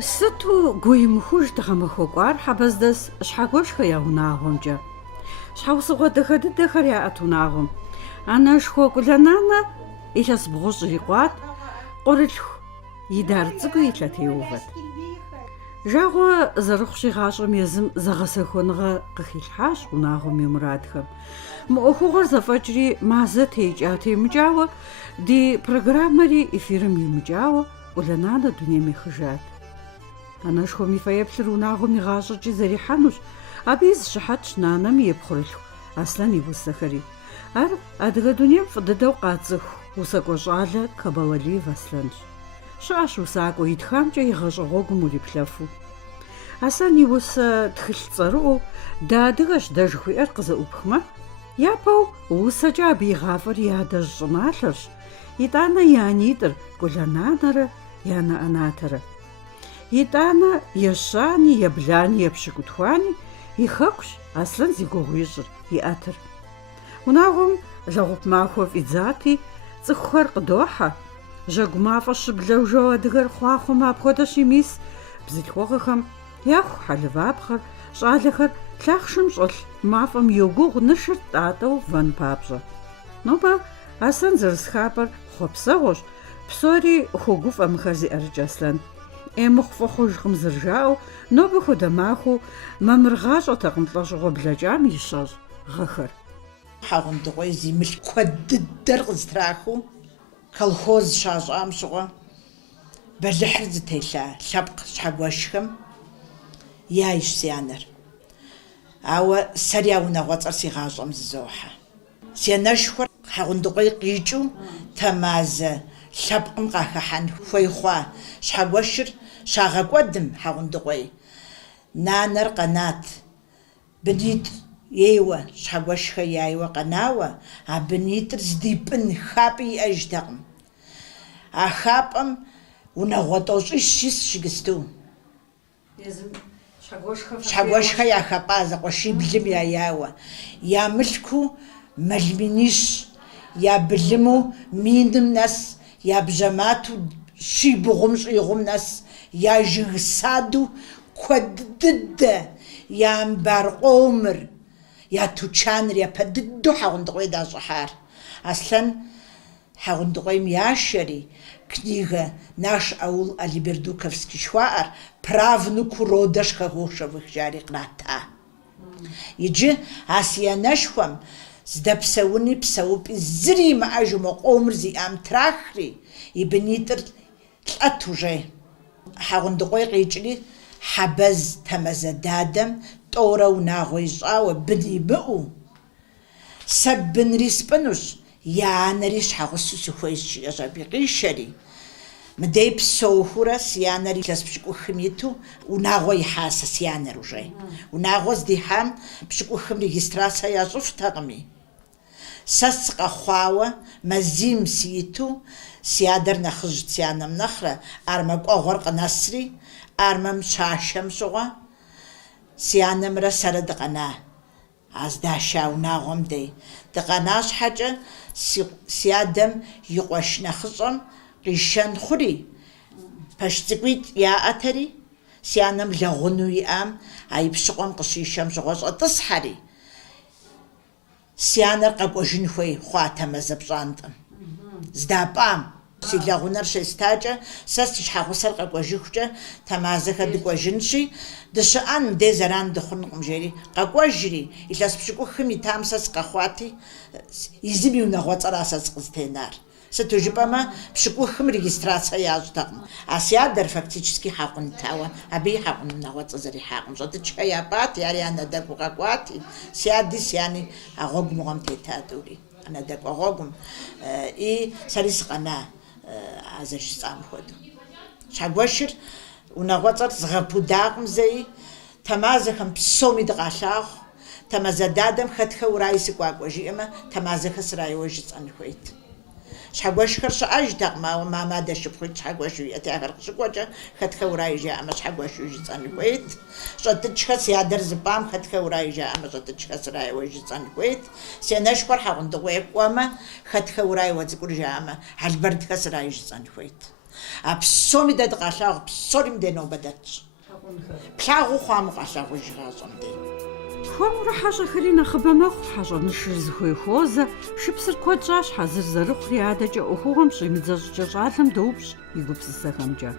Сыту гу имыхуж дгъэмыхуэкӏуар хьэбэздэс щхьэгуэшхэ я унагъуэмкӏэ. Щхьэусыгъуэ дахэ дыдэхэр яӏэт унагъуэм. Анэшхуэ Кӏулэнанэ илъэс бгъущӏ ирикъуат, къурылъху идар цӏыкӏуи илъэтеувэт. Жагъуэ зэрыхъу щигъащӏэм езым зэгъэсэхуэныгъэ къыхилъхьащ унагъуэм и мурадхэм. Мы ӏуэхугъуэр зэфӏэкӏри мазэ теикӏа темыкӏауэ, ди программэри эфирым имыкӏауэ Кӏулэнанэ дунейм ехыжат. Анэшхуэм и фэеплъыр унагъуэм игъащӏэкӏи зэрихьэнущ. Абы и зыщыхьэтщ нанэми епхъурылъху Аслъэн и усэхэри. Ар адыгэ дунейм фӏы дыдэу къацӏыху усакӏуэ щӏалэ Кабалалиев Аслъэнщ. Щыӏэщ усакӏуэ итхамкӏэ и гъащӏэ гъуэгум уриплъэфу. Аслъэн и усэ тхылъ цӏэрыӏуэу дэадыгэщ дэ жыхуиӏэр къызэӏупхмэ, япэу усэкӏэ абы и гъафӏэр и адэжь щӏыналъэрщ. ИтӀанэ и анитӏыр Кӏулэнанэрэ и анэ ӏэнатэрэ. ИтӀанэ ещани, еблани, епщыкӏутхуани и хэкущ Аслъэн зи гугъу ищӏыр, и ӏэтыр. Унагъуэм лэгъупь махуэ фӀидзати, цӏыхухэр къыдохьэ. Жьэгу мафӏэ щыблэужэу адыгэр хъуахъуэмэ, апхуэдэщи мис бзылъхугъэхэм яху хьэлывапхъэр, щӏалэхэр лъахъшэм щӏэлъ мафӏэм йогугъу нышыр тӏатӏэу вэн папщӏэ. Нобэ Аслъэн зэрысхапӏэр хъуэпсэгъуэщ, псори хуогуфӏэ мыхэр зиӏэрыкӏ Аслъэн. Емыхъу фӏы хъужкъым зэрыжаӏэу, нобэ хуэдэ махуэу мэмыргъащӏэтэкъым лӏэщӏыгъуэ блэкӏам и щэщӏ гъэхэр. Хьэгъундыгъуей зи мылъ куэд дыдэр къызтрахыу, колхоз щащӏам щыгъуэ бэлыхьыр зытелъа лъэпкъ щхьэгуэшхэм яйщ си анэр. Ауэ сэри а унагъуэцӏэр си гъащӏэм зызохьэ. Си анэшхуэр хьэгъундыгъуей къикӏыу тэмазэ лъэпкъым къахыхьэн хуей хъуа щхьэгуэшыр щагъэкӏуэдым хьэгъундыгъуей. Нанэр къэнат, бынитӏ ейуэ, щхьэгуэшхэ яйуэ къэнауэ, а бынитӏыр здипӏын хапӏи иӏэжтэкъым. А хапӏэм унагъуэ тӏощӏищ ис жыгысту. Щхьэгуэшхэ яхэпӏа зэкъуэшиблым яяуэ. Я мылъку мэл минищ, я былыму миным нэс, я бжьэмату щибгъум щӏигъум нэс, я жыг саду куэд дыдэ, я амбаркъомыр, я тучаныр япэ дыдэу хьэгъундыгъуей дащӏыхьар. Аслъэн хьэгъундыгъуейм яшэри книгэ «Наш аул Алибердуковский» жыхуаӏэр «Правнуку рода Шхэгуошевых» жари кърата. Иджы а си анэшхуэм здэпсэуни псэупӏи зыри имыӏэжу макъомыр зиӏам трахри, и бынитӏыр лӏэт уже. Хьэгъундыгъуей къикӏри хьэбэз тэмэзэ дадэм тӏорэ унагъуэ ищӏауэ бын имыӏэу, сэ бынри спӏынущ, и анэри щхьэгъусу сыхуейщ жиӏэщ абы къишэри. Мыдей псэухурэ си анэр илъэс пщыкӏухым иту унагъуэ ихьасэ си анэр уже. Унагъуэ здихьам пщыкӏухым регистрацие ящӏыфтэкъыми. Сэ сыкъэхъуауэ мазийм ситу си адэр нэхъыжьт си анэм нэхърэ, армэкӏуэгъуэр къынэсри, армэм щашэм щыгъуэ си анэмрэ сэрэ дыкъэна. А здаща унагъуэм дей. Дыкъэна щхьэкӏэ си адэм и къуэш нэхъыщӏэм къишэн хъури, пэш цӏыкӏуитӏ яӏэтэри, си анэм лэгъуну иӏам, а и пщыкъуэм къыщишэм щыгъуэ щӏэтӏысхьэри, си анэр къэкӏуэжын хуей хъуа тэмэзэ пщӏантӏэм. Здапӏам. Си лэгъунэр щестакӏэ, сэ си щхьэгъусэр къэкӏуэжыхукӏэ тэмазэхэр дыкӏуэжынщи, дыщыӏэн мыдей зэран дыхъункъым жери, къэкӏуэжри, илъэс пщыкӏухым итам сэ сыкъэхъуати, езым и унагъуэцӏэра сэ сыкъызытенар. Сыту жыпӏэмэ, пщыкӏухым регистрацие ящӏтэкъым. А си адэр фактически хьэкъунтауэ, абы и хьэкъун унагъуэцӏэ зэрихьакъым. ЩӀэтыкӀхэ япӏати, ари анэдэкӏуу къэкӏуати, си ади си ани а гъуэгу мыгъуэм тетатӏури, анэдэкӏуэ гъуэгум. И сэри сыкъэна а зэжысӏам хуэдэу. Щхьэгуэшыр унагъуэцӏэр згъэпудакъым зэи, тэмазэхэм псоми дыкъалъагъу, тэмазэ дадэм хэтхэ урай сыкӏуакӏуэ жиӏэмэ, тэмазэхэр срайуэ жыцӏэн хуейт. Щхьэгуэшхэр щыӏэжтэкъым, ауэ мамадэ щыпхъуит щхьэгуэшу иӏэти, ахэр къыщыкӏуэкӏэ хэтхэ урай жаӏэмэ щхьэгуэшу жыцӏэн хуейт. ЩӀэтыкӀхэр си адэр зыпӏам хэтхэ урай жаӏэмэ щӀэтыкӀхэр срайуэ жыцӏэн хуейт. Си анэшхуэр хьэгъундыгъуей кӏуэмэ, хэтхэ урай уэ цӏыкӏур жаӏэмэ хьэлбэрдхэ срай жыцӏэн хуейт. А псоми дэ дыкъалъагъу, псори мыдэ нобэдэтщ. Плъагъуу хъуамэ къалъагъужращӏэм дэ. Хуэмурэ хьэщӏэхэри нэхъыбэ мэхъу хьэщӏэнышыр зыхуехуозэ, шыпсыр куэд щӏащ хьэзыр зэрыхъури адэкӏэ ӏуэхугъуэм щӏимыдзэщӏыкӏэ щӏалэм доупщӏ и гупсысэхэмкӏэ.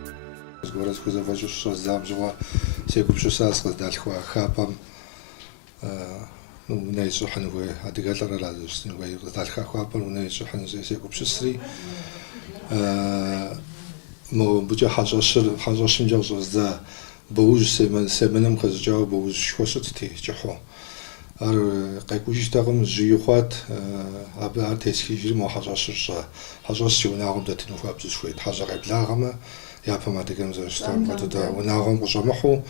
Згуэрэ схузэфӏэкӏыу щӏэздзам щыгъуэ сегупщӏысащ къыздалъхуа хапэм унэ ищӏыхьын хуей адыгэ лӏырэ разыщтын хуей къыздалъха хуапэм унэ ищӏыхьын сегупщысри мыбыкӏэ хьэщӏэщымкӏэ къыщӏэздза бауж семыным хэзыкӏауэ баужьышхуэ щытти кӏыхьу. Ар къекӏужтэкъым, жьыи хъуат, абы ар тесхыжри мо хьэщӏэщыр щӏэ. Хьэщӏэщ си унагъуэм дэтыну хуабжьу схуейт. Хьэщӏэ къеблагъэмэ, япэм адыгэм зэрыщытам хуэдэу унагъуэм къыщӏэмыхьу,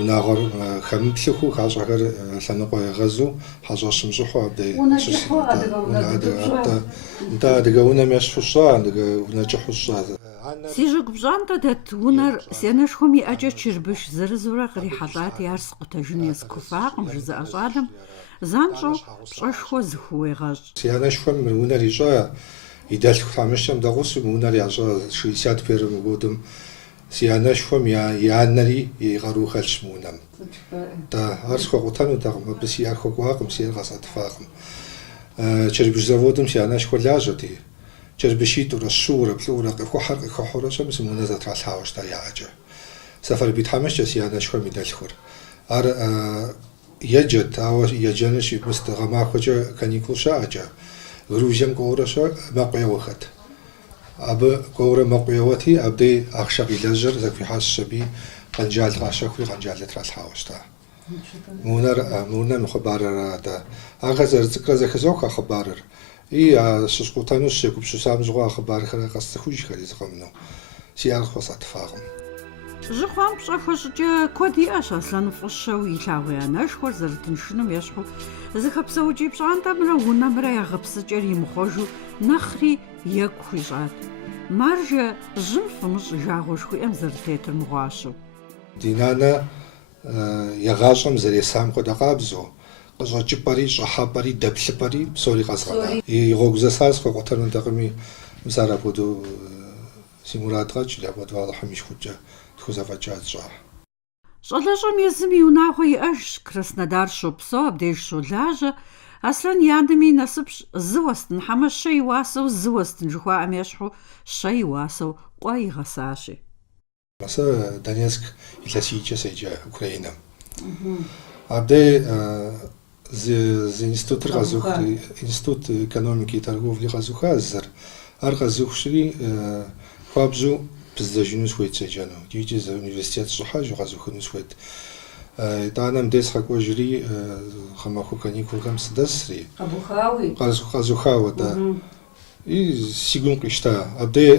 унагъуэр хэмыплъыху, хьэщӏэхэр лъэныкъуэ егъэзу, хьэщӏэщым щӏыхьу абдей нтӏэ адыгэ унэм ещхьу щӏа, адыгэ унэ кӏыхьу щӏа. Си жыг пщӏантӏэ дэт унэр си анэшхуэм иӏэкӏэ чырбыш зырызурэ кърихьэлӏати, ар скъутэжын ескӏуфакъым жызыӏэ щӏалэм, занщӏэу пщӏэшхуэ зыхуегъэщӏ. Си анэшхуэм мы унэр ищӏа, и дэлъху тхьэмыщкӏэм дэгъусу мы унэр ящӏа 61 годым. Си анэшхуэм и анэри и къару хэлъщ мы унэм. Ар схуэкъутэнутэкъым, абы сиӏэр хуэкӏуакъым, сиӏэр къэсӏэтыфакъым. Чырбыш заводым си анэшхуэ лажьэти, чырбыщитӏурэ, щурэ, плӏыурэ, къихухьэр къихухьурэ щэмэ си унэ зэтралъхьауэ щыта яӏэкӏэ. Сэфэрбий тхьэмыщкӏэ си анэшхуэм и дэлъхур. Ар еджэт, ауэ еджэну щимыст гъэмахуэкӏэ каникул щаӏэкӏэ. Грузием кӏуэурэ мэкъу еуэхэт. Абы кӏуэурэ мэкъу еуэти, абдей ахъшэ къилэжьыр зэхуихьащ щабий, къэнджал къащэхури къэнджалыр тралъхьауэ щыта. Мы унэм и хъыбарыр арат. Ахэр зэрыцӏыкӏрэ зэхызох а хъыбарыр. И щыщкъутэну щегупсысам щыгъуэ а хъыбархэр къэсцӏыхужхэри зыкъэмыну. Сиӏэр хуэсӏэтыфакъым. Жьыхъуам пщӏэхуэ щӏыкӏэ куэд иӏэщ аслъэн фӏыщэу илъагъуи анэшхуэр зэрытыншыным ещхьу, зыхэпсэукӏий пщӏантӏэмрэ унэмрэ ягъэпсыкӏэр имыхъуэжу нэхъри егу хуищӏат. Маржэ жьым фымыщӏ жагъуэ шхуиӏэм зэрытетыр мыгъуащэу. Ди нанэ егъащӏэм зэресам хуэдэ къабзэу, къыщӏэкӏыпӏэри, щӏыхьэпӏэри, дэплъыпӏэри псори къэзгъэна. И гъуэгузэсар схуэкъуэтэнутэкъыми, мис ар апхуэдэу си мурад къэкӏ, апхуэдэу Алыхьым и щхъуэкӏэ тхузэфӏэкӏа тщӏа. ЩӀалэщӀэм езым и унагъуэ иӏэжщ, Краснодар щопсэу, абдеж щолажьэ. Аслъэн и адэм и насыпщ зы уэстын хьэмэ щэ и уасэу зы уэстын жыхуаӏэм ещхьу щэ и уасэу къуэ игъэсащи. Сэ Донецк илъэсийкӏэ седжэ Украинэм. Абдей зы институтыр къэзухри, Институт экономики и торговли къэзухазэр, ар къэзухущри хуабжьу пыздзэжыну схуейт седжэну. Икӏи зы университет щӏыхьэжу къэзухыну схуейт. ИтӀанэ мыбдей сыкъэкӏуэжри гъэмахуэ каникулхэм сыдэсри. Къэзухауэ, да. И си гум къищта. Абдей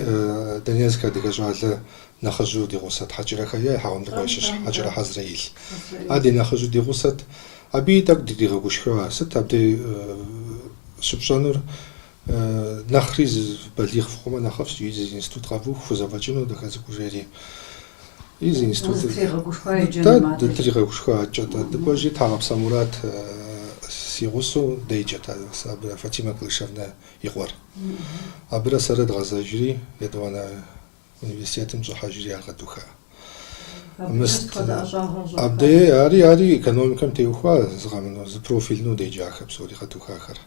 Донецк адыгэ щӏалэ нэхъыжьу ди гъусэт Хьэкӏэрэхъея хьэгъуэм щыщ Хьэкӏэрэ Хьэзраил. Ар ди нэхъыжьу ди гъусэт. Абы тӏэкӏу дыригъэгушхуа. Сыт абдей щыпщӏэнур нэхъри балигъ хъумэ нэхъыфӏщ. И зы институт къэвуху хузэфӏэкӏыну дэхэзыкъужери. И зы институт дытригъэгушхуакӏэ. Дыкӏуэжри Тхьэгъэпсэ Мурат си гъусэу деджэт абы Фатимэ Кылышевнэ и къуэр. Абырэ сэрэ дгъэзэжри етӏуанэ университетым щӏыхьэжри ар къэдуха. Абдей ари экономикэм теухуа зыгъэмыну, зы профильну деджахэр псори къэдухахэр.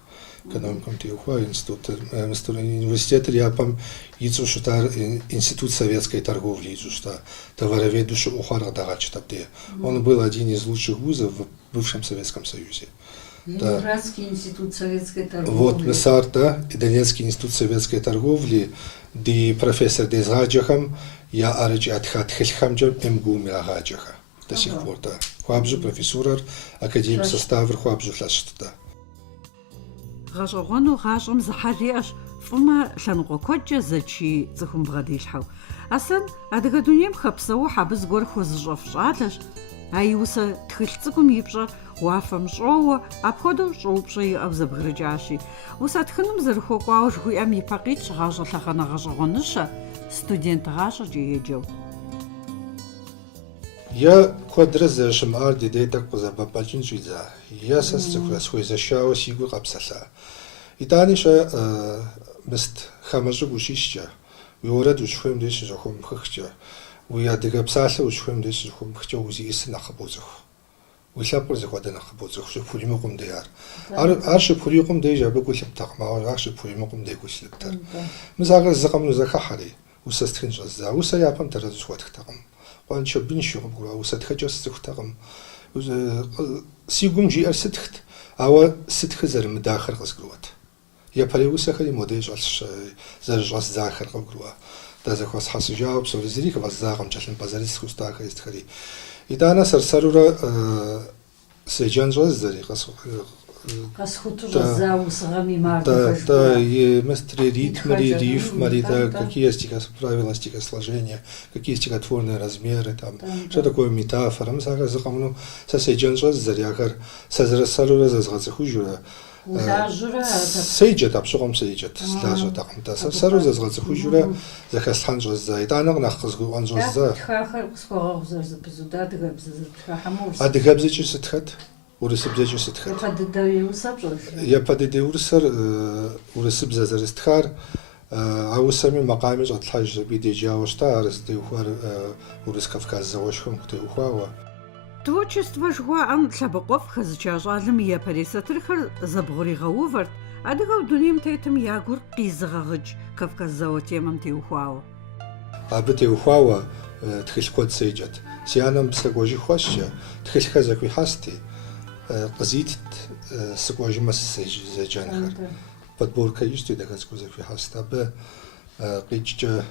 Экономикэм теухуа университетыр япэм ицӏу щытар Институт советской торговли ицӏу щыта. Товароведу щыӏу хъуар къыдэгъэкӏт абдей. Он был один из лучших вузов в бывшем Советском Союзе. Ленинградский институт советской торговли. Вот Месар, да, и Донецкий институт советской торговли, ди профессор Дезгаджахам, я арыч атхат хельхамджам эмгум рагаджаха. До сих пор, да. Хуабжу профессор, академик составр хуабжу флашта. Гъэщӏэгъуэну гъащӏэм зыхьэр иӏэщ, фӏымэ лъэныкъуэ куэдкӏэ зэчи цӏыхум бгъэдилъхьэу. Аслъэн адыгэ дунейм хэпсэуэ хьэбыз гуэр хуэзыщӏэф щӏалэщ. А и усэ тхылъ цӏыкӏум и пщӏэр уафэм щӏоуэ, апхуэдэу щӏыупщӏэ иӏэу зэбгрыкӏащи. Усэ тхыным зэрыхуэкӏуауэ жыхуиӏэм и пэ къитщ гъащӏэ лъэхъэнэ гъэщӏэгъуэныщэ, студент гъащӏэкӏэ еджэу. Я куэдрэ зэрыщымыӏар ди дей тӏэкӏу къызэбэпӏэкӏын щӏидза. Я сэ сцӏыхурэ схуезэшауэ си гур къэпсэлъа. ИтӀани щэ мыст хамэ щӏыгу ущищкӏэ. уи орэд ущыхуейм деж щызэхуэмыхыхкӏэ, уи адыгэ псалъэ ущыхуейм деж щызэхуэмыхкӏэ узиӏысыр нэхъ къыбоцӏыху. Уи лъэпкъыр зыхуэдэ нэхъ къыбоцӏыху, щыпхуримыкъум дей ар. Ар щыпхурикъум деж абы гу лъыптэкъым, ауэ ар щыпхуримыкъум дей гу лъыптэр. Мызагъыр зыкъым зэхэхьэри, усэ стхын щӏэздза. Усэ япэм тэрэзу схуэтхтэкъым. Къуаншэ бынщи къыбгурыӏуа, усэ тхэкӏэ сцӏыхутэкъым. Си гум жиӏэр сытхт, ауэ сытхыр зэрымыдахэр къызгурыӏуэт. Япэрей усэхэри модей щӏэлъщ, зэрыщӏэздзахэр къыбгурыӏуа. Дэ зэхуэсхьэсыжауэ псори зыри хыфӏэздзакъым, кӏэлъымпӏэ зэрысху стахэри стхэри. ИтӀанэ сэрсэрурэ седжэн щӏэздзэри, Къэсхуту щӏэздза усыгъэми мыстри ритмэри, рифмэри, какие правила стихосложения, какие стихотворные размеры, там, что такое метафора. Мы сахар зыкъэмыну сэ седжэн щӏэздзэри, ахэр сэ зэрысэрурэ зэзгъэцӏыхужурэ, сейджэт, апщыгъуэм сейджэт, слажьэтэкъым. Сэру зэзгъэцӏыхужурэ зэхэслъхьэн щӏэздза. ИтӀанэ нэхъ къызгурыӏуэн щӏэздза. Тхахэр къысхуэгъэгъу зэрызэпызуд адыгэбзэ зэптхахьэмэ Адыгэбзэкӏэ сытхэт, урысыбзэкӏэ сытхэт. япэ дыдэ усэ пщӏэш. Япэ дыдэ урысэр, урысыбзэ зэрыстхар, а усэми макъами щӏэтлъхьэж абы деджауэ щыта, ар зытеухуар Урыс Кавказ зауэшхуэм къытеухуауэ. Творчество жыхуаӏэм лъэбыкъуэф хэзыкӏа щӏалэм и япэрей сатырхэр зэбгъуригъэувэрт, адыгэу дунейм тетым я гур къизыгъэгъыкӏ Кавказ зауэ темэм теухуауэ. Абы теухуауэ тхылъ куэд сейджэт. Си анэм слъэкӏуэжи хуэсчӏэ, тхылъхэр зэхуихьэсти, къызитт сыкӏуэжмэ зэджэнхэр. Подборкэ ищӏти дэхэцӏкӏуу зэхуихьэст. Абы къикӏкӏэ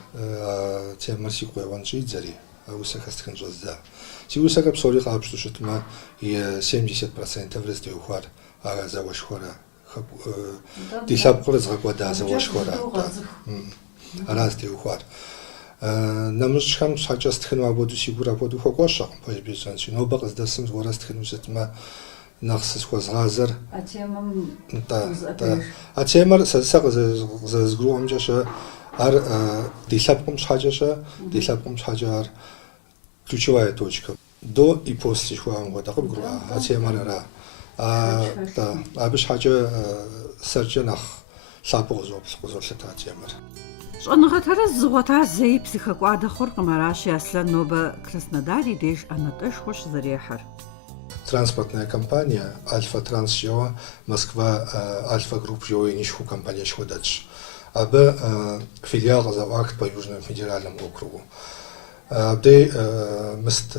темэр сигу къеуэн щӏидзэри, а усэхэр стхын щӏэздза. Си усэхэр псори къапщту щытмэ, и 70% зытеухуар а зауэшхуэрэ. Ди лъэпкъыр згъэкӏуэда зауэшхуэрэ. Ара зытеухуар. Нэмыщӏхэм щхьэкӏэ стхыну апхуэдэу си гур апхуэдэу хуэкӏуэщӏэкъым, пэжбещӏэнщи. Нобэ къыздэсым зыгуэрэ стхыну щытмэ, нэхъ сысхуэзгъазэр. А темэр сэ къызэрызгурыӏуэмкӏэ щэ, ар ди лъэпкъым щхьэкӏэ щэ, ди лъэпкъым щхьэкӏэ ар ключевая точка. До и после жыхуаӏэм хуэдэ къыбгурыӏуа, а темэр ара. Абы щхьэкӏэ сэркӏэ нэхъ лъапӏэу къызолъыта темэр. Щӏэныгъэ тэрэз зыгъуэта зэи псыхэкӏуадэ хъуркъым, аращи Аслъэн нобэ Краснодар и деж ӏэнэтӏэшхуэ щызэрехьэр. Транспортная компания Альфа Транс жеуэ, Москва Альфа Групп жеуэ инишхуэ компания щхуэдэтщ. Абы филиал къызэӏуахт по Южному федеральному округу. Абдей мыст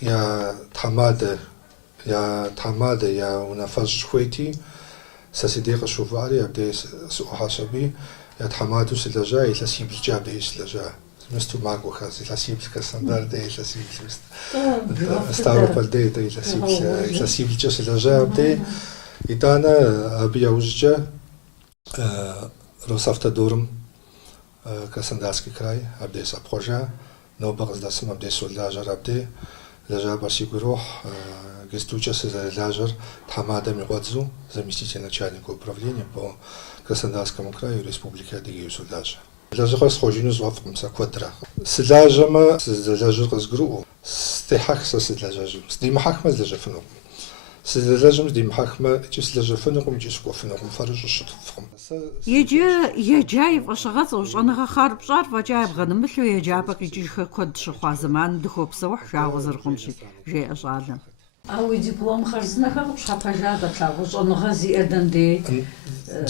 я тхьэмадэ, я унафэщӏ щхуейти, сэ си дей къыщыувыӏэри, абдей сыӏухьащ аби, я тхьэмадэу сылэжьа, илъэсиблкӏэ абдей сылэжьа. Мысту макӏуэхэр, илъэсибл Краснодар дей, илъэсибл Ставрополь дей, илъэсиблкӏэ сылэжьа абдей. ИтӀанэ абы яужькӏэ Росавтодорым Краснодарский край, абдей сапхъуэжа, нобэ къыздэсым абдей солажьэр абдей, лэжьапӏэр си гурохь, гестукӏэ сызэрылажьэр тхьэмадэм игъуэдзу, заместитель начальника управления по Краснодарскому краю Республике Адыгею солажьэ. Лэжьыгъэр схъуэжыну сфӏэфӏкъым сэ куэдрэ. Сылажьэмэ, сызэлэжьыр къызгурыӏуэу, стехьэх сэ сылэжьэжьым, сдимыхьэхмэ злэжьэфынукъым. Сызэлэжьым здимыхьэхмэ, икӏи сылэжьэфынукъым, икӏи сыкӏуэфынукъым, фэрыщӏу щытыфкъым. Еджэ еджа и фӏэщыгъэцӏэу щӏэныгъэ хъар пщӏар фӏэкӏа ебгъэнымылъу еджапӏэ къикӏыжхэр куэд щыхъуа зэманым дыхуопсэухь жагъуэ зэрыхъумщи, жеӏэ щӏалэм. Ауи дипломхэр зынэхэр къыпщхьэпэжа къэплъагъу щӏэныгъэ зиӏэр дэндей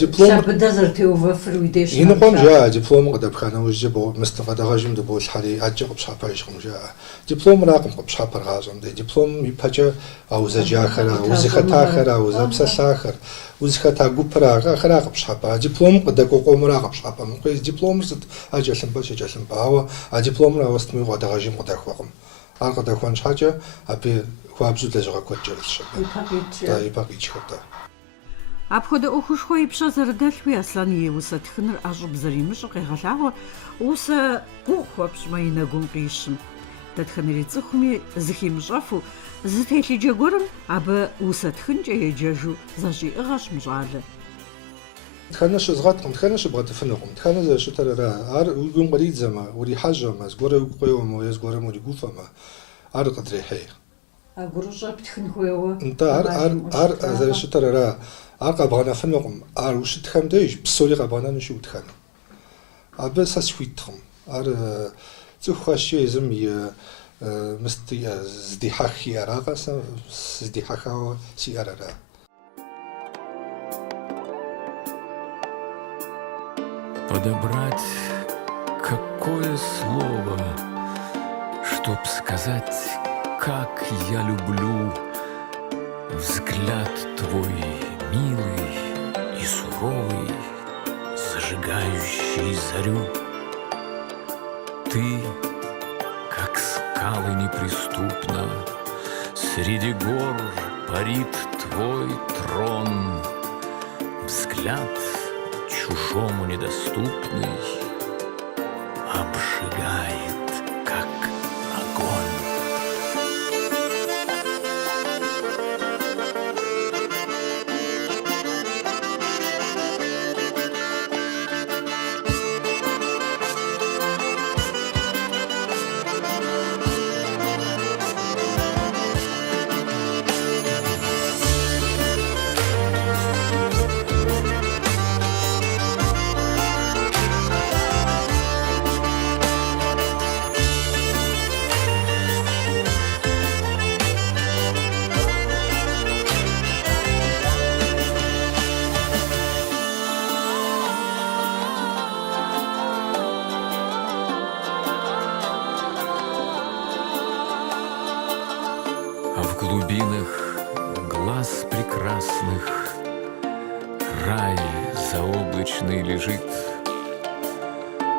лъэбыдэ зэрытеувэфыр уи деж. Иныкъуэм жаӏэ дипломыр къыдэпха нэужьчӏэ мыстэ къэдэгъэжым дыболъхьэри ӏэкӏэ къыпщхьэпэжкъым жаӏэ. Дипломракъым къыпщхьэпэр гъащӏэм дей. Дипломым ипэкӏэ а узэджахэр, узыхэтахэр, узэпсэлъахэр, узыхэта гупыр ахэр къыпщхьэпэ. А дипломым къыдэкӏуэкъуэмра къыпщхьэпэ. Дипломыр сыт? А кӏэлъымпӏэ щекӏэлъымпӏэ. Ауэ а дипломыр ауэ сытми къэдэгъэжым къыдэхуэкъым. Ар къыдэхуэн щхьэкӏэ абы хуабжьу лэжьыгъэ куэд кӏэрылъщ. Ипэ къикӏхэр. Апхуэдэ ӏуэхушхуэ и пщэ зэрыдэлъуи Аслъэн и усэ тхыныр ӏэщӏу бзэримыщӏу къегъэлъагъуэ усэ гугъу хуэпщӏмэ и нэгум къищым. Дэтхэнэри цӏыхуми зыхимыщӏэфу, зытелъ и джэгуэрым абы усэ тхынкӏэ еджэжу зэщӏиӏыгъэщ мы щӏалэр. Тхэнэ щызгъэткъым, тхэнэ щыбгъэтыфынукъым, тхэнэ зэрыщытыр ара. Ар уи гум къридзэмэ, урихьэжьэмэ, зыгуэрэ уигу къеуэмэ, е зыгуэрым уригуфӏэмэ, ар къыдрехьей. А гурыщӏэ птхын хуейуэ. Ар зэрыщытыр ара. Ар къэбгъэнэфынукъым. Ар ущытхэм деж псори къэбгъэнэнущи утхэну. абы сэ схуиткъым. Ар цӏыху езым мысти здихьэх иӏэракъэ, сэ здихьэхауэ сиӏэр ара. Подобрать какое слово, чтоб сказать, как я люблю взгляд твой милый и суровый, зажигающий зарю. Ты, как скалы неприступно, среди гор парит твой трон. Взгляд чужому недоступный обжигает, как огонь. А в глубинах глаз прекрасных рай заоблачный лежит.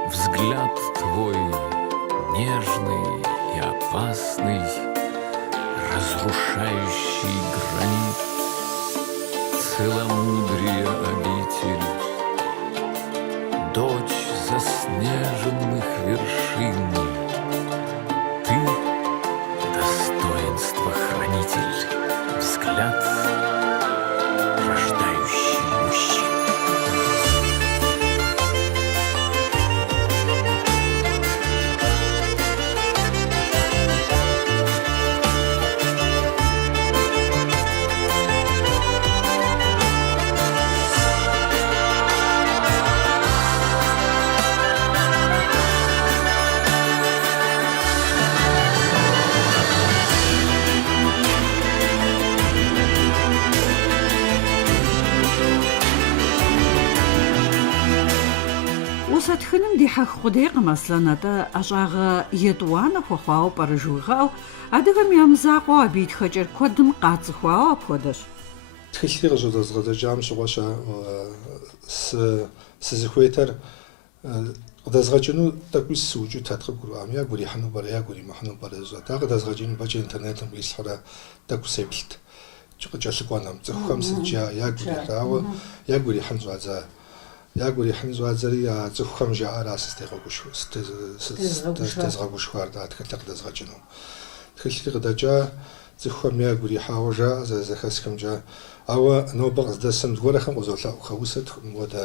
Взгляд твой нежный и опасный, разрушающий гранит. Целомудрия обитель, дочь заснеженных вершин. Ты достоинство хранитель, взгляд, рождающий мужчин. Усатхыным дихах худейкъым Аслъэнатӏэ ӏэщӏагъэ етӏуанэ хуэхъуауэ пӏэрэ жыуигъэӏэу, адыгэм ямызакъуэу абы итхэкӏэр куэдым къацӏыхуауэ апхуэдэщ. Тхылъри къыщӏэдэзгъэдэджам щыгъуэщэ сызыхуейтэр къыдэзгъэкӏыну тӏэкӏуи сыукӏытэт къыгурыӏуам, ягу ирихьыну пӏэрэ, ягу иримыхьыну пӏэрэ жыӏэт. Ар къыдэзгъэкӏын ипэкӏэ интернетым къислъхьэрэ тӏэкӏу сеплът. Къыкӏэлъыкӏуэнэм цӏыхухэм сыджа ягу ирихьауэ, ягу ирихьын щӏадзэ. Ягу ирихьын щӏадзэри а цӏыхухэм жаӏэра сыздезгъэгушхуар тхылъыр къыдэзгъэкӏыну. Тхылъри къыдэкӏа цӏыхухэм ягу ирихьауэ жаӏэ зэрызэхэскъымкӏэ. Ауэ нобэ къыздэсым зыгуэрхэм къызолъэӏу усэт мыуэдэ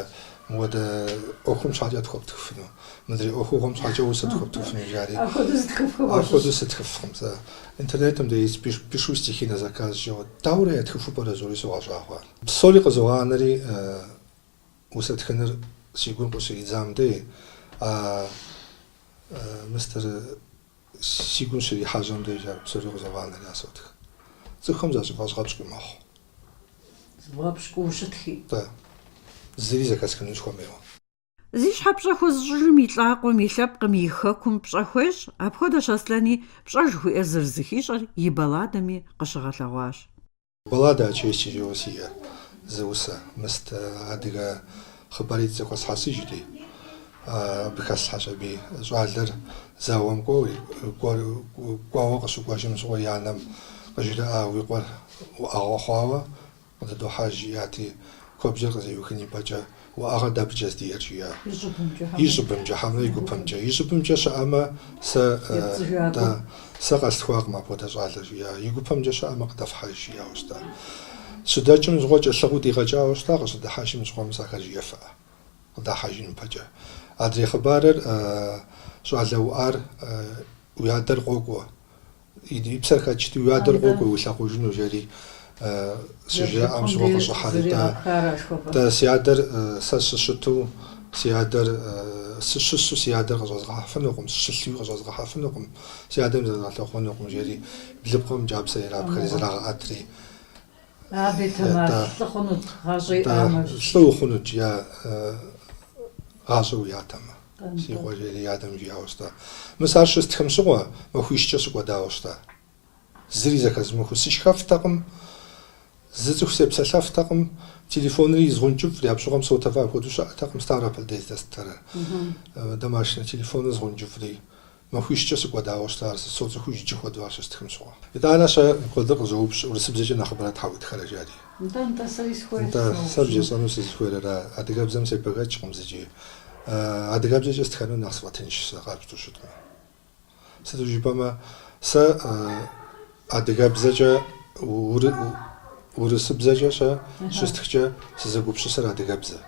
ӏуэхум щхьэкӏэ тхуэптыхуфыну, мыдрей ӏуэхугъуэм щхьэкӏэ усэ тхуэптыхуфыну жари. Апхуэдэу сытхыфкъым сэ. Интернетым дей пишу стихи на заказ жэуэ. Дауэ ятхыфу пӏэрэ зори согъэщӏа хъуар. Псори къызогъанэри усэтхыныр си гум къыщридзам дей, мыстер си гум щрихьэжьэм дей жар псори къызогъанэри асотх. Цӏыхухэм зэщӏыфӏэщӏгъэпщкӏуи мэхъу. Зыфӏэпщкӏуу ущытхи. Зыри зэхэсхыну схуэмейуэ. Зи щхьэпщӏэ хуэзыщӏыжым и лӏакъуэм, и лъэпкъым, и хэкум пщӏэ хуещӏ, апхуэдэщ Аслъэни пщӏэ жыхуиӏэр зэрызыхищӏэр и балладэми къыщыгъэлъэгъуащ. Баллада чести жеуэ сиӏэ зы усэ, мыст адыгэ хъыбаритӏ зэхуэсхьэсыжри, абы хэслъхьэщ аби щӏалэр зауэм кӏуауэ къыщыкӏуэжым щыгъуэ и анэм къыжраӏа уи къуэр уӏэгъэ хъуауэ къыдэдохьэж жиӏати, куэбжэр къызеухын ипэкӏэ уӏэгъэ дабджэ здиӏэр жиӏа. И щӏыбымкӏэ, хьэмэрэ и гупымкӏэ. И щӏыбымкӏэ щыӏэмэ сэ къэслъхуакъым апхуэдэ щӏалэр жиӏа. И гупэмкӏэ щыӏэмэ къыдэфхьэж жиӏауэ щытӏа. Щыдэкӏым щыгъуэ кӏэлъыгъуу дигъэкӏауэ щытӏа, къыщыдыхьэжым щыгъуэм сахэр жиӏэфыӏэ. Къыдахьэжын ипэкӏэ. Адрей хъыбарыр щӏалэ уӏар уи адэр къокӏуэ. И псэр хэкӏти уи адэр къокӏуэ улъэкъужыну жери щыжаӏэм щыгъуэ къыщӏыхьэри. Си адэр сэ щыщыту си адэр сыщыщу си адэр къыщӏэзгъэхьыфынукъым, сыщылъуи къыщӏэзгъэхьыфынукъым, си адэм зэзгъэлъэхъунукъым жери блыпкъым джабзэ ирапхэри зэрагъэӏэтри. Абы тэмэр лӏы хъунут гъэщӏиӏамэ. Лӏы ухъунут я гъащӏэ уятэмэ. Си къуэ жери адэм жиӏауэ щытэ. Мис ар щыстхэм щыгъуэ махуищкӏэ щыкӏуэдауэ щытэ. Зыри зэхэзмыху сыщхэфтэкъым, зы цӏыху сепсэлъэфтэкъым, телефонри изгъункӏыфӏ, я пщӏыгъуэм сотэфа апхуэдэу щыӏэтэкъым, старапыл дез дэстэрэ. Домашнэ телефоныр згъункӏыфӏри, махуищкӏэ сыкӏуэдауэ щытэ, ар соцӏыхуу иджы хуэдэу ар щыстхэм щыгъуэ. Итӏанэ щэ куэдыр къызоупщӏ, урысыбзэкӏэ нэхъыбэрэ тхьэӏутхэрэ жари. Нтӏэ сэри схуейт. Сэ бжесӏэну сызыхуейрэ, адыгэбзэм sepэгэкӏкъым зыджи. Адыгэбзэкӏэ стхэну нэхъ сфӏэтынщ сэ къапщту щыткъым. Сыту жыпӏэмэ, сэ адыгэбзэкӏэ урысыбзэкӏэ щэ щыстхкӏэ сызэгупщысыр адыгэбзэ.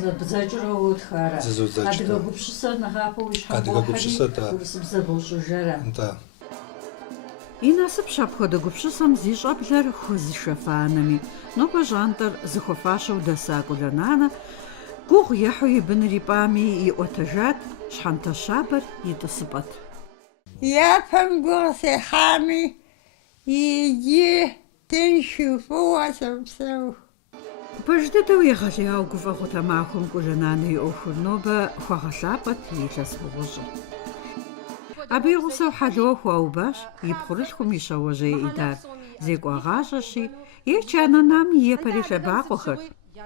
Зэбзэкӏрэ утхарэ. Зызодзэкӏ. Адыгэ гупщысэр нэхъапэ уи щхьэ Адыгэ гупщысэр, да. урысыбзэ бощӏыжэрэ. Да. И насыпщ апхуэдэ гупщысэм зи щӏэблэр хуэзышэфанэми. Нобэ жантӏэр зыхуэфащэу дэса Кӏулэнанэ гугъу ехьу и быныр ипӏами иӏуэтэжат, щхьэнтэ щабэр итӏысыпӏэт. Япэм гугъу сехьами, иджы тыншу фӏыуэ сопсэу. Пэж дыдэу егъэлеяуэ гуфӏэгъуэ махуэм Кӏулэнанэ и ӏуэхур нобэ хуагъэлъапӏэт и илъэс бгъущӏыр. Абы и гъусэу хьэлуэ хуаубащ и пхъурылъхум и щауэжьей Идар. Зекӏуагъащӏэщи, еч анэнам и епэри лъэбакъуэхэр,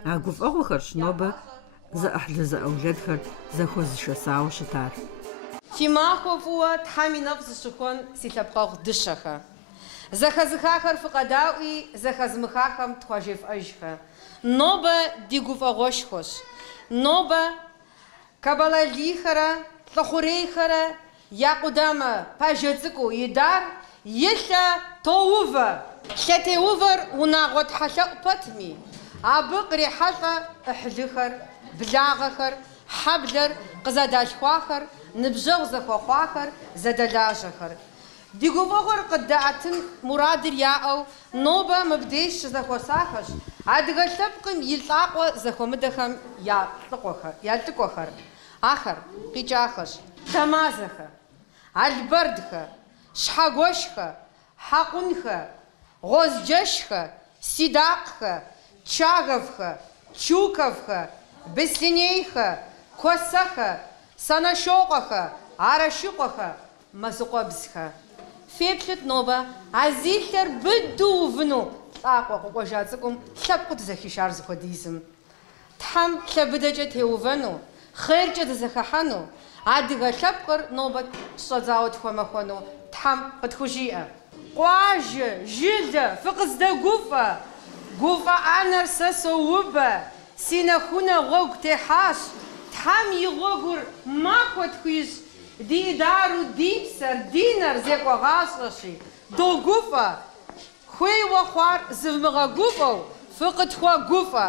а гуфӏэгъуэхэрщ нобэ зы ӏыхьлы зыӏэулэдхэр зэхуэзышэсауэ щытар. Фи махуэ фӏыуэ Тхьэм и нэфӏ зыщыхуэн си лъэпкъэгъу дыщэхэ. Зэхэзыхахэр фыкъэдаӏуи, зэхэзмыхахэм тхуажефӏэжхэ. Нобэ ди гуфӏэгъуэшхуэщ. Нобэ Кабалалихэрэ, лӏыхъурейхэрэ я къудамэ пажэ цӏыкӏу Идар илъэ тоувэ. Лъэтеувэр унагъуэ тхьэлъэӏу пэтми, абы кърихьэлӏэ ӏыхьлыхэр, благъэхэр, хьэблэр къызэдалъхуахэр, ныбжьэгъу зэхуэхъуахэр, зэдэлажьэхэр. Ди гуфӏэгъуэр къыдэӏэтын мурадыр яӏэу нобэ мыбдеж щызэхуэсахэщ адыгэ лъэпкъым и лӏакъуэ зэхуэмыдэхэм я лӏыкӏуэхэр. Ахэр къикӏахэщ тэмазэхэ, албэрдхэ, щхьэгуэшхэ, хьэкъунхэ, гъуэзджэшхэ, сидакъхэ, чагэвхэ, чуковхэ, беслъэнейхэ, куэсэхэ, санэшокъуэхэ, арашыкъуэхэ, мэзыкъуэбзхэ. Феплъыт нобэ а зи лъэр быду увыну лӏакъуэ къыкъуэжа цӏыкӏум лъэпкъыу дызэхишар зыхуэдизым. Тхьэм лъэбыдэкӏэ теувэну, хъеркӏэ дызэхэхьэну, адыгэ лъэпкъыр нобэ щӏэдзауэ тхуэмэхуэну Тхьэм къытхужиӏэ. Къуажэ, жылэ, фыкъыздэгуфӏэ, гуфӏэ ӏэнэр сэ соубэ, си нэхунэ гъуэгу техьащ, Тхьэм и гъуэгур махуэ тхуищӏ, ди Идару ди псэр, ди нэр зекӏуэгъащӏэщи, догуфӏэ, хуейуэ хъуар зывмыгъэгуфӏэу, фыкъытхуэгуфӏэ.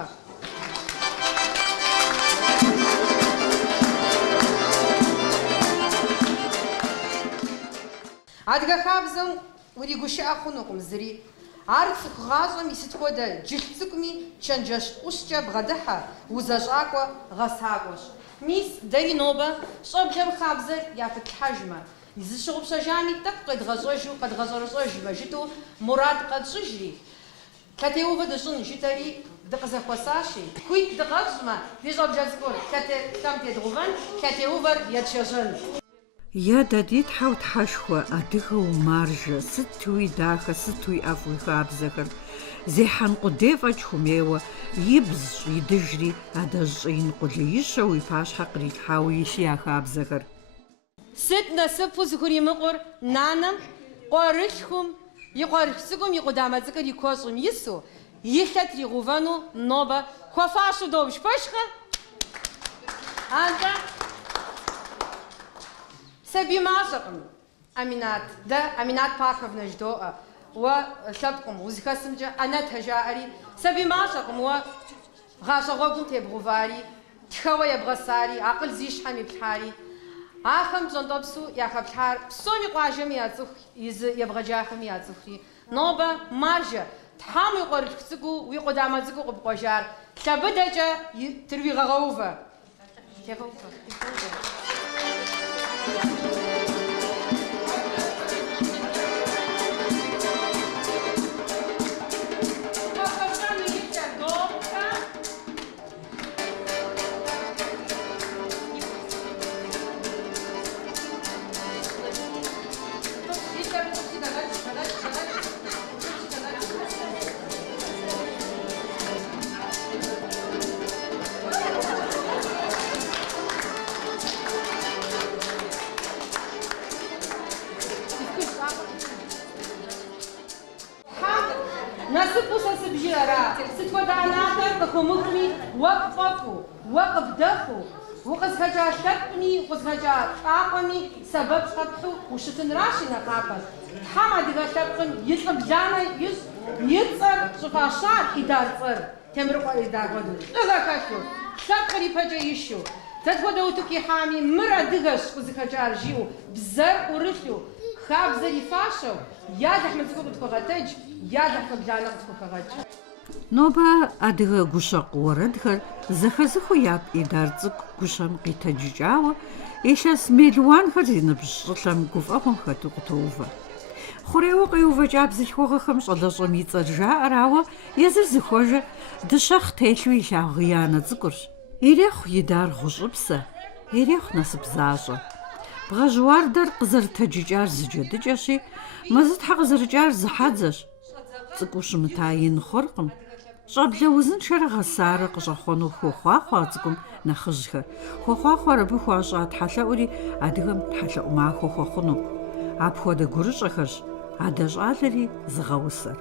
Адыгэ хабзэм уригушыӏэ хъунукъым зыри. Ар цӏыху гъащӏэм и сыт хуэдэ джылъ цӏыкӏуми чэнджэщ ӏущкӏэ бгъэдыхьэ, узэщӏакӏуэ гъэсакӏуэщ. Мис дэри нобэ щӏэблэм хабзэр япытлъхьэжмэ, зыщыгъупщэжами тӏэкӏу къедгъэщӏэжмэ жыту мурад къэтщӏыжри. Лъэтеувэ дыщӏын жытэри дыкъызэхуэсащи, хуит дыкъэщӏмэ, ди щӏэблэ цӏыкӏур лъэм тедгъувэн, лъэтеувэр етщэжын. Е дадитхьэу тхьэшхуэ, адыгэу маржэ, сытуи дахэ, сытуи ӏэфӏуи хабзэхэр. Зехьэн къудей фӏэкӏ хумейуэ, ибзщ, идыжри, адэжьщӏеин къулеищэу и пащхьэ кърилъхьауэ илъи а хабзэхэр. Сыт насыпу зыхуримыкъур нанэм къуэрылъхум, и къуэрылъ цӏыкӏум и къудамэ цӏыкӏур и куэщӏым ису, и лъэ тригъэувэну нобэ хуэфащэу добж пэшхэ. Антӏэ сабий мащӏэкъым Аминат, дэ Аминат Паховна ждоӏэ. Уэ лъэпкъым узыхэсымкӏэ ӏэнэтэ жаӏэри, сабий мащӏэкъым уэ гъащӏэ гъуэгум тебгъувари, тхэуэ ебгъэсари, акъыл зи щхьэм иплъхьари. Ахэм пщӏэнтӏэпсу яхэплъхьар псоми къуажэми яцӏыху, изы ебгъэджахэми яцӏыхури. Нобэ маржэ, Тхьэм уи къуэрылъ цӏыкӏуу, уи къудамэ цӏыкӏуу къыпкъуэжар, лъэбыдэкӏэ тырвигъэгъэувэ. Насыпу сасыбжьыра, сытхуэдэ къыхуэмыхми, уэгу фӀэфӀу, уэгу къыбдэхуу, укъызыхэкӀа лъэпкъми, укъызыхэкӀа лӀакъуэми сэбэп щхьэпхьу ущытынращ и нэхъапэр. Тхьэм адыгэ лъэпкъым и лӀы бланэ ищӀ, и цӀэр щӀыфӀащат и дар цӀэр. Темрыкъуэ и дар хуэдэу. ЛӀыгъэ хэлъу, лъэпкъыр ипэкӀэ ищу. Зэтхуэдэ утыку ихьами, мыр адыгэщ къызыхэкӀар жиӀэу, бзэр Ӏурылъу, хабзэр и фащэу, я зэхьмэ цӀыкӀу къытхуэгъэтэж, я зэхьмэ бланэ къытхухэгъэкӀ. Нобэ адыгэ гущэкъу уэрэдхэр зэхэзыху япӀ Идар цӀыкӀу гущэм къитэджыкӀауэ, илъэс мелуанхэр зи ныбжь щӀылъэм гуфӀэгъуэм хэту къытоувэ. Хъурейуэ къеувэкӀа бзылъхугъэхэм щӀалэщӀэм и цӀэр жаӀэрауэ, езыр зыхуэжэ дыщэхъ телъу илъагъу гъиянэ цӀыкӀурщ. Ирехъу Идар гъущӀыпсэ, ирехъу насып защӀэ. Бгъэжьуардэр къызэрытэджыкӀар зы джэдыкӀэщи, мэзытхьэ къызэрыкӀар зы хьэдзэщ. Цӏыкӏуу щымыта ин хъуркъым. Щӏэблэ узыншэрэ гъэсарэ къыщӏэхъуэну хуохъуахъуэ а цӏыкӏум нэхъыжьхэр. Хуохъуахъуэр абы хуащӏа тхьэлъэӏури адыгэм тхьэлъэӏу махуэ хуэхъуну. Апхуэдэ гурыщӏэхэрщ адэ щӏалэри зыгъэусэр.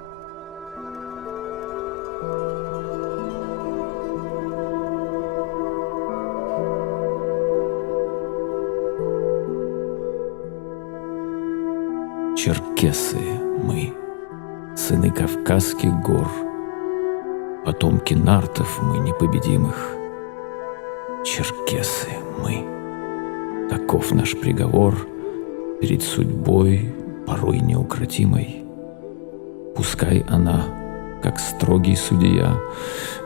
Черкесы мы, сыны Кавказских гор, потомки нартов мы непобедимых. Черкесы мы, таков наш приговор перед судьбой порой неукротимой. Пускай она, как строгий судья,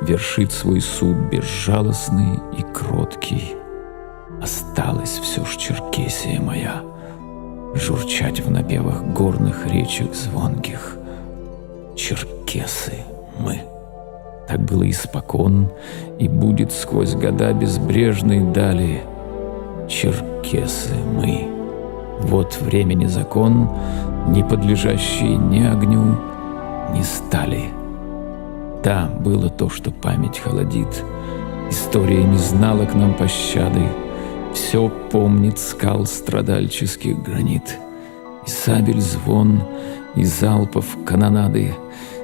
вершит свой суд безжалостный и кроткий. Осталась все ж Черкесия моя, журчать в напевах горных речек звонких. Черкесы мы. Так было испокон, и будет сквозь года безбрежной дали. Черкесы мы. Вот времени закон, не подлежащий ни огню, ни стали. Да, было то, что память холодит. История не знала к нам пощады. Все помнит скал страдальческих гранит. И сабель звон, и залпов канонады.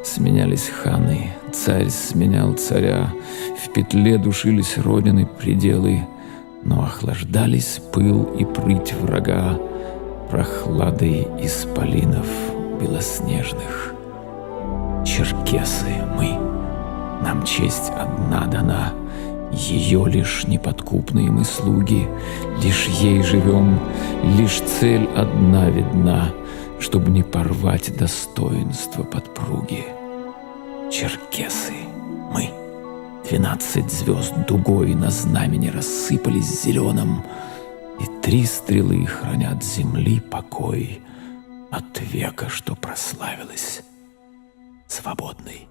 Сменялись ханы, царь сменял царя. В петле душились родины пределы. Но охлаждались пыл и прыть врага прохладой исполинов белоснежных. Черкесы мы, нам честь одна дана. Ее лишь неподкупные мы слуги, лишь ей живем, лишь цель одна видна, чтобы не порвать достоинство подпруги. Черкесы мы, 12 звезд дугой на знамени рассыпались зеленым, и 3 стрелы хранят земли покой от века, что прославилась свободной.